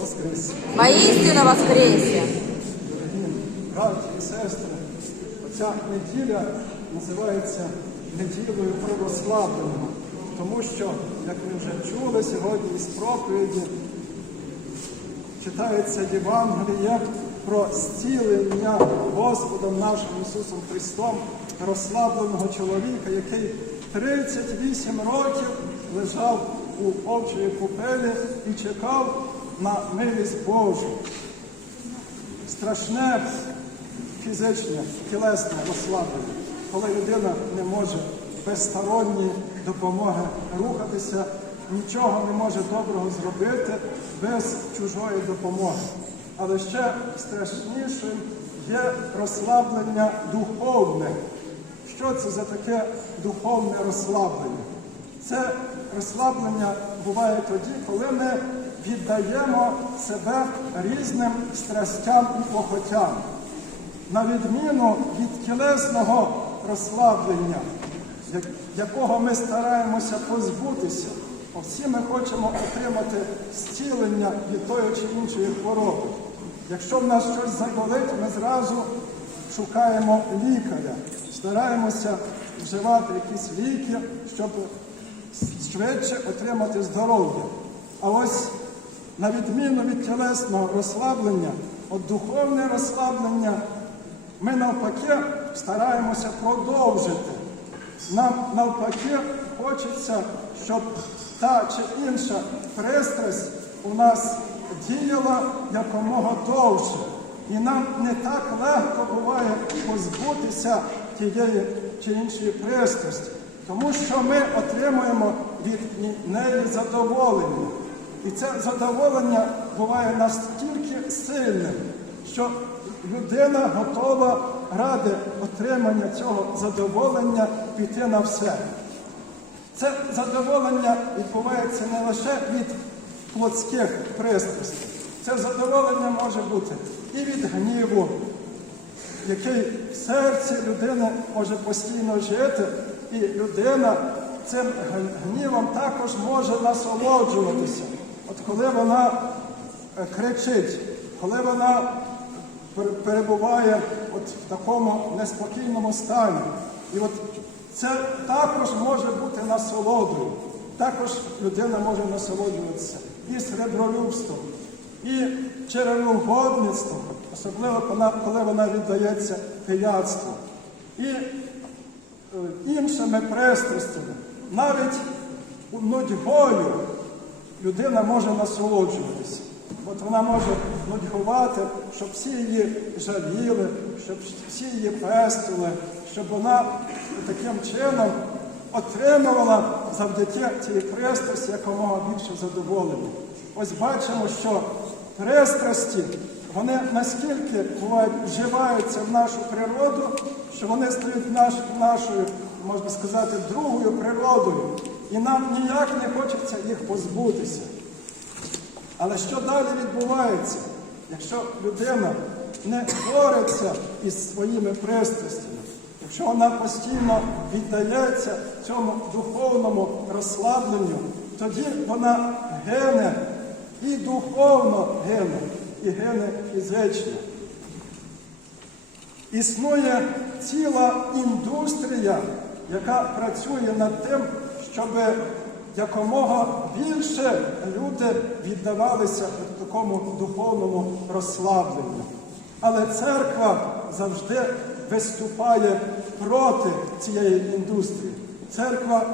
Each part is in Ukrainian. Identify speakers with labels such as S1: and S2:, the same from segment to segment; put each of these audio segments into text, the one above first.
S1: воскрес!
S2: Воистину воскресе!
S1: Браті і сестри, оця неділя називається неділею православленого, тому що, як ми вже чули сьогодні із проповіді, читається Євангеліє про зцілення Господом нашим Ісусом Христом розслабленого чоловіка, який 38 років лежав у овчої купелі і чекав на милість Божу. Страшне фізичне, тілесне розслаблення, коли людина не може без сторонньої допомоги рухатися, нічого не може доброго зробити без чужої допомоги. Але ще страшнішим є розслаблення духовне. Що це за таке духовне розслаблення? Це розслаблення буває тоді, коли ми віддаємо себе різним страстям і похотям. На відміну від тілесного розслаблення, якого ми стараємося позбутися, бо всі ми хочемо отримати зцілення від тої чи іншої хвороби. Якщо в нас щось заболить, ми зразу шукаємо лікаря, стараємося вживати якісь ліки, щоб швидше отримати здоров'я. А ось на відміну від тілесного розслаблення, от духовне розслаблення, ми навпаки стараємося продовжити. Нам навпаки хочеться, щоб та чи інша пристрасть у нас діяла якомога довше. І нам не так легко буває позбутися тієї чи іншої пристрасті, тому що ми отримуємо від неї задоволення. І це задоволення буває настільки сильним, що людина готова ради отримання цього задоволення піти на все. Це задоволення відбувається не лише від плотських пристрастей. Це задоволення може бути і від гніву, який в серці людини може постійно жити, і людина цим гнівом також може насолоджуватися. От коли вона е, кричить, коли вона перебуває от в такому неспокійному стані. І от це також може бути насолодою. Також людина може насолоджуватися і сребролюбством, і черевоугодництвом, особливо коли вона віддається пияцтву, і іншими пристрастями. Навіть нудьгою людина може насолоджуватися. От вона може нудьгувати, щоб всі її жаліли, щоб всі її пестили, щоб вона таким чином отримувала завдяки цій пристрасті якомога більше задоволення. Ось бачимо, що пристрасті, вони наскільки бувають, вживаються в нашу природу, що вони стають наш, нашою, можна сказати, другою природою. І нам ніяк не хочеться їх позбутися. Але що далі відбувається, якщо людина не бореться із своїми пристрастями, якщо вона постійно віддається цьому духовному розслабленню, тоді вона гине і духовно гине, і гине фізично. Існує ціла індустрія, яка працює над тим, щоб якомога більше люди віддавалися такому духовному розслабленню. Але церква завжди виступає проти цієї індустрії. Церква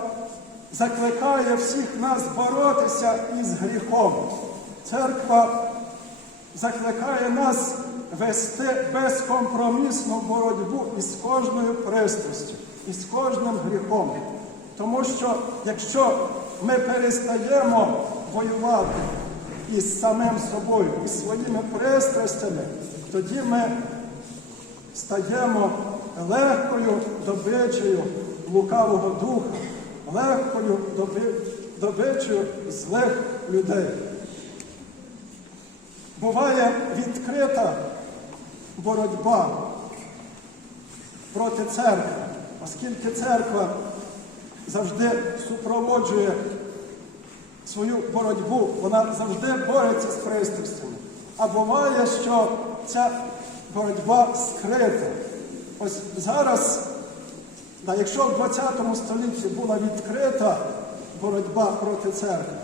S1: закликає всіх нас боротися із гріхом. Церква закликає нас вести безкомпромісну боротьбу із кожною пристрастю, із кожним гріхом. Тому що якщо ми перестаємо воювати із самим собою, із своїми пристрастями, тоді ми стаємо легкою добичею лукавого духа, легкою добичею злих людей. Буває відкрита боротьба проти церкви, оскільки церква завжди супроводжує свою боротьбу, вона завжди бореться з пристрастями. А буває, що ця боротьба скрита. Ось зараз, та якщо в 20 столітті була відкрита боротьба проти церкви,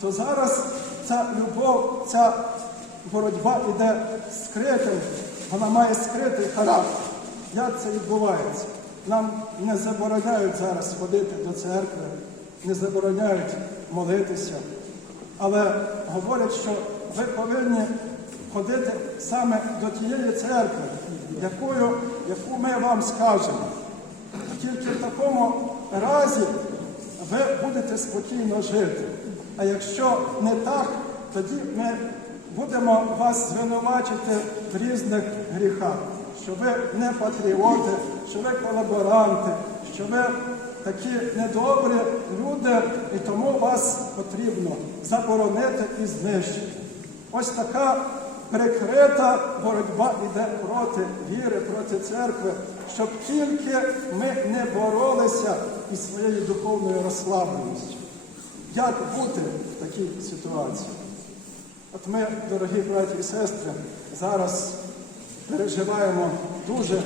S1: то зараз ця любов, ця боротьба йде скритим, вона має скритий характер. Як це відбувається? Нам не забороняють зараз ходити до церкви, не забороняють молитися, але говорять, що ви повинні ходити саме до тієї церкви, якою, яку ми вам скажемо. Тільки в такому разі ви будете спокійно жити. А якщо не так, тоді ми будемо вас звинувачити в різних гріхах, що ви не патріоти, що ви колаборанти, що ви такі недобрі люди, і тому вас потрібно заборонити і знищити. Ось така прикрита боротьба йде проти віри, проти церкви, щоб тільки ми не боролися із своєю духовною розслабленістю. Як бути в такій ситуації? От ми, дорогі браті і сестри, зараз переживаємо дуже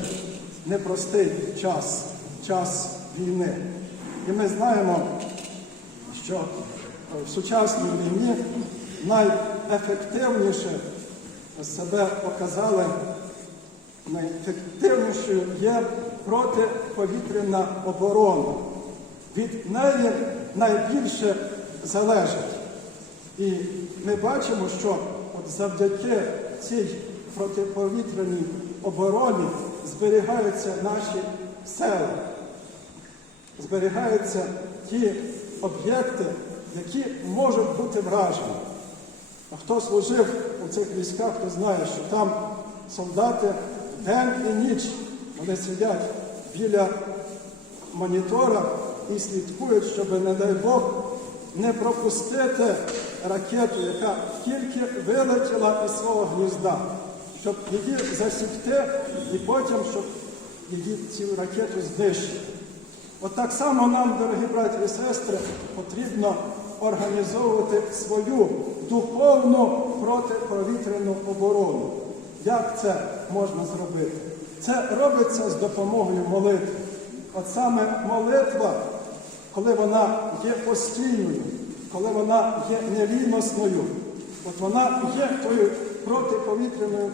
S1: непростий час, час війни. І ми знаємо, що в сучасній війні найефективніше себе показали, найефективнішою є протиповітряна оборона. Від неї найбільше залежить. І ми бачимо, що от завдяки цій протиповітряній обороні зберігаються наші села, зберігаються ті об'єкти, які можуть бути вражені. А хто служив у цих військах, то знає, що там солдати день і ніч вони сидять біля монітора і слідкують, щоб, не дай Бог, не пропустити ракету, яка тільки вилетіла із свого гнізда, щоб її засікти і потім, щоб її цю ракету знищити. От так само нам, дорогі браті і сестри, потрібно організовувати свою духовну протиповітряну оборону. Як це можна зробити? Це робиться з допомогою молитви. От саме молитва, коли вона є постійною, коли вона є невільносною, от вона є тою протиповітряною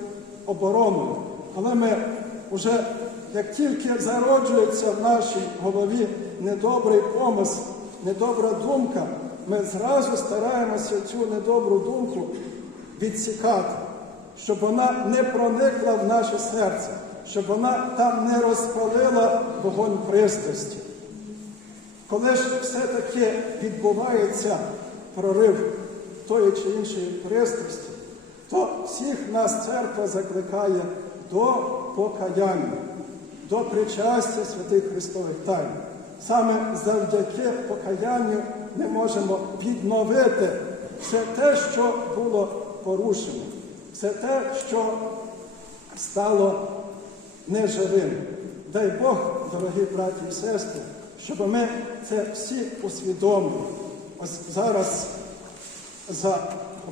S1: обороною. Коли ми вже як тільки зароджується в нашій голові недобрий помисл, недобра думка, ми зразу стараємося цю недобру думку відсікати, щоб вона не проникла в наше серце, щоб вона там не розпалила вогонь пристрасті. Коли ж все-таки відбувається прорив тої чи іншої пристрасті, то всіх нас церква закликає до покаяння, до причастя святих Христових тайн. Саме завдяки покаянню ми можемо відновити все те, що було порушено, все те, що стало неживим. Дай Бог, дорогі браті і сестри, щоб ми це всі усвідомили. Ось зараз за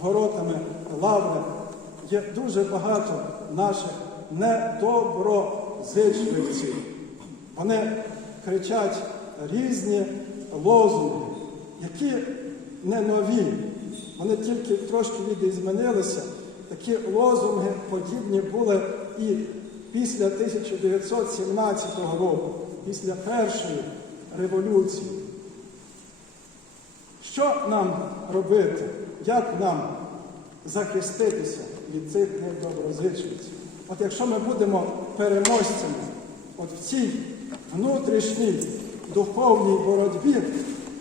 S1: воротами лаври є дуже багато наших недоброзичливців. Вони кричать різні лозунги, які не нові. Вони тільки трошки відізменилися. Такі лозунги подібні були і після 1917 року, після першої революції. Що нам робити? Як нам захиститися від цих недоброзичливців? От якщо ми будемо переможцями от в цій внутрішній духовній боротьбі,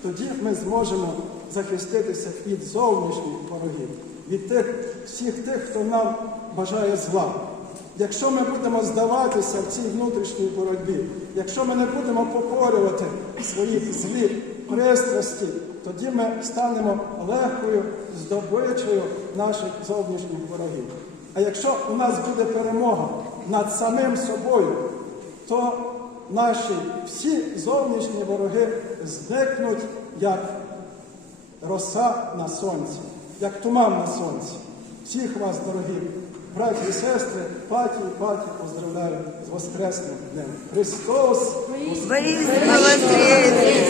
S1: тоді ми зможемо захиститися від зовнішніх ворогів, від тих всіх тих, хто нам бажає зла. Якщо ми будемо здаватися в цій внутрішній боротьбі, якщо ми не будемо покорювати свої злі пристрасті, тоді ми станемо легкою здобичею наших зовнішніх ворогів. А якщо у нас буде перемога над самим собою, то наші всі зовнішні вороги зникнуть як роса на сонці, як туман на сонці. Всіх вас, дорогі браті і сестри, паті і паті поздравляю з Воскресним днем. Христос!
S3: Воскресе!